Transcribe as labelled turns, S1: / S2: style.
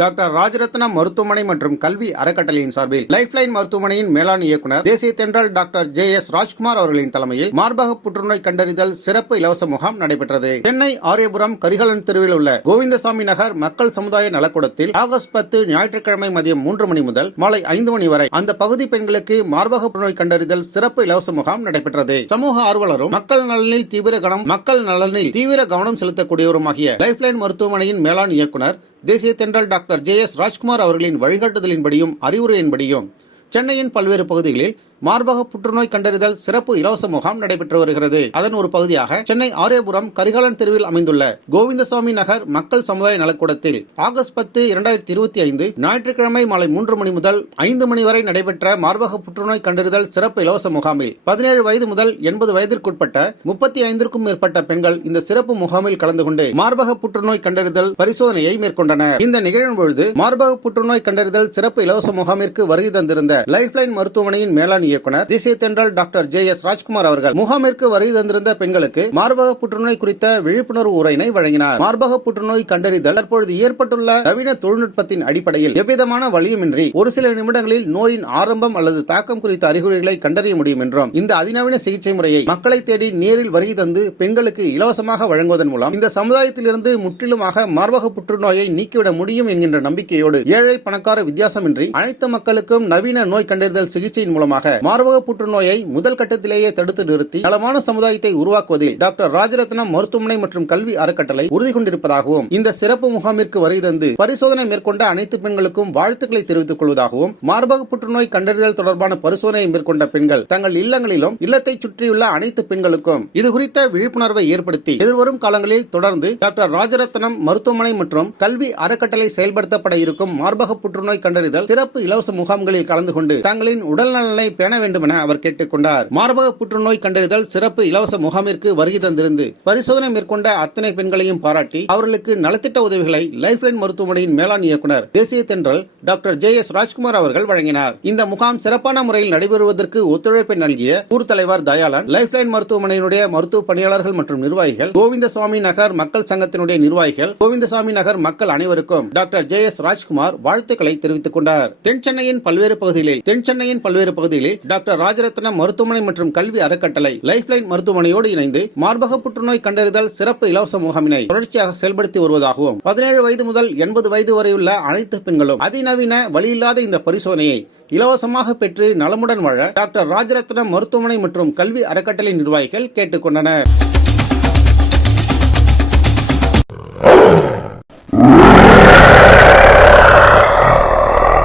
S1: Doctor Rajaratnam மருத்துவமனை மற்றும் கல்வி அறக்கட்டளையின் சார்பில் லைஃப்லைன் மருத்துவமனையின் மேலாண் இயக்குனர் தேசிய தென்றல் டாக்டர் ஜே எஸ் ராஜ்குமார் அவர்களின் தலைமையில் மார்பக புற்றுநோய் கண்டறிதல் சிறப்பு இலவச முகாம் நடைபெற்றது. சென்னை ஆரியபுரம் கரிகாலன் தெருவில் உள்ள கோவிந்தசாமி நகர் மக்கள் சமுதாய நலக்கூடத்தில் ஆகஸ்ட் பத்து ஞாயிற்றுக்கிழமை மதியம் மூன்று மணி முதல் மாலை ஐந்து மணி வரை அந்த பகுதி பெண்களுக்கு மார்பக புற்றுநோய் கண்டறிதல் சிறப்பு இலவச முகாம் நடைபெற்றது. சமூக ஆர்வலரும் மக்கள் நலனில் தீவிர கவனம் மக்கள் நலனில் தீவிர கவனம் செலுத்தக்கூடியவருமாகிய லைஃப்லைன் மருத்துவமனையின் மேலாண் இயக்குநர் தேசிய தென்றல் டாக்டர் ஜே எஸ் ராஜ்குமார் அவர்களின் வழிகாட்டுதலின்படியும் அறிவுரையின்படியும் சென்னையின் பல்வேறு பகுதிகளில் மார்பக புற்றுநோய் கண்டறிதல் சிறப்பு இலவச முகாம் நடைபெற்று வருகிறது. அதன் ஒரு பகுதியாக சென்னை ஆரியபுரம் கரிகாலன் தெருவில் அமைந்துள்ள கோவிந்தசாமி நகர் மக்கள் சமுதாய நலக்கூடத்தில் ஆகஸ்ட் பத்து இரண்டாயிரத்தி இருபத்தி ஐந்து ஞாயிற்றுக்கிழமை மாலை மூன்று மணி முதல் ஐந்து மணி வரை நடைபெற்ற மார்பக புற்றுநோய் கண்டறிதல் சிறப்பு இலவச முகாமில் பதினேழு வயது முதல் எண்பது வயதிற்குட்பட்ட முப்பத்தி ஐந்திற்கும் மேற்பட்ட பெண்கள் இந்த சிறப்பு முகாமில் கலந்து கொண்டு மார்பக புற்றுநோய் கண்டறிதல் பரிசோதனையை மேற்கொண்டனர். இந்த நிகழ்வின் பொழுது மார்பக புற்றுநோய் கண்டறிதல் சிறப்பு இலவச முகாமிற்கு வருகை தந்திருந்த லைஃப்லைன் மருத்துவமனையின் மேலாண் இயக்குனர். தேசிய தென்றல் டாக்டர் ஜே எஸ் ராஜ்குமார் அவர்கள் முகாமிற்கு வருகை தந்திருந்த பெண்களுக்கு மார்பக புற்றுநோய் குறித்த விழிப்புணர்வு உரையினை வழங்கினார். மார்பக புற்றுநோய் கண்டறிதல் தற்பொழுது ஏற்பட்டுள்ள நவீன தொழில்நுட்பத்தின் அடிப்படையில் எவ்விதமான வழியுமின்றி ஒரு சில நிமிடங்களில் நோயின் ஆரம்பம் அல்லது தாக்கம் குறித்த அறிகுறிகளை கண்டறிய முடியும் என்றும் இந்த அதிநவீன சிகிச்சை முறையை மக்களை தேடி நேரில் வருகை தந்து பெண்களுக்கு இலவசமாக வழங்குவதன் மூலம் இந்த சமுதாயத்திலிருந்து முற்றிலுமாக மார்பக புற்றுநோயை நீக்கிவிட முடியும் என்கின்ற நம்பிக்கையோடு ஏழை பணக்கார வித்தியாசமின்றி அனைத்து மக்களுக்கும் நவீன நோய் கண்டறிதல் சிகிச்சையின் மூலமாக மார்பக புற்றுநோயை முதல் கட்டத்திலேயே தடுத்து நிறுத்தி நலமான சமுதாயத்தை உருவாக்குவதில் டாக்டர் ராஜரத்னம் மருத்துவமனை மற்றும் கல்வி அறக்கட்டளை உறுதி கொண்டிருப்பதாகவும் இந்த சிறப்பு முகாமிற்கு வருகை தந்து பரிசோதனை மேற்கொண்ட அனைத்து பெண்களுக்கும் வாழ்த்துக்களை தெரிவித்துக் கொள்வதாகவும் மார்பக புற்றுநோய் கண்டறிதல் தொடர்பான பரிசோதனையை மேற்கொண்ட பெண்கள் தங்கள் இல்லங்களிலும் இல்லத்தை சுற்றியுள்ள அனைத்து பெண்களுக்கும் இது குறித்த விழிப்புணர்வை ஏற்படுத்தி எதிர்வரும் காலங்களில் தொடர்ந்து டாக்டர் ராஜரத்னம் மருத்துவமனை மற்றும் கல்வி அறக்கட்டளை செயல்படுத்தப்பட இருக்கும் மார்பக புற்றுநோய் கண்டறிதல் சிறப்பு இலவச முகாம்களில் கலந்து கொண்டு தங்களின் உடல் நலனை பேண வேண்டும் என அவர் கேட்டுக்கொண்டார். மார்பக புற்றுநோய் கண்டறிதல் சிறப்பு இலவச முகாமிற்கு வருகை தந்திருந்து பரிசோதனை மேற்கொண்ட அத்தனை பெண்களையும் பாராட்டி அவர்களுக்கு நலத்திட்ட உதவிகளை லைஃப்லைன் மருத்துவமனையின் மேலாண் இயக்குனர் தேசிய தென்றல் டாக்டர் ஜே எஸ் ராஜ்குமார் அவர்கள் வழங்கினார். இந்த முகாம் சிறப்பான முறையில் நடைபெறுவதற்கு ஒத்துழைப்பை நல்கிய ஊர் தலைவர் தயாளன் லைஃப்லைன் மருத்துவமனையினுடைய மருத்துவ பணியாளர்கள் மற்றும் நிர்வாகிகள் கோவிந்தசாமி நகர் மக்கள் சங்கத்தினுடைய நிர்வாகிகள் கோவிந்தசாமி நகர் மக்கள் அனைவருக்கும் டாக்டர் ஜே எஸ் ராஜ்குமார் வாழ்த்துக்களை தெரிவித்துக் கொண்டார். தென் சென்னையின் பல்வேறு பகுதிகளில் தென் சென்னையின் பல்வேறு பகுதிகளில் டாக்டர் ராஜரத்னம் மருத்துவமனை மற்றும் கல்வி அறக்கட்டளை லைஃப்லைன் மருத்துவமனையோடு இணைந்து மார்பக புற்றுநோய் கண்டறிதல் சிறப்பு இலவச முகாமினை தொடர்ச்சியாக செயல்படுத்தி வருவதாகவும் பதினேழு வயது முதல் எண்பது வயது வரையுள்ள அனைத்து பெண்களும் அதிநவீன வழியில்லாத இந்த பரிசோதனையை இலவசமாக பெற்று நலமுடன் வாழ டாக்டர் ராஜரத்னம் மருத்துவமனை மற்றும் கல்வி அறக்கட்டளை நிர்வாகிகள் கேட்டுக்கொண்டனர்.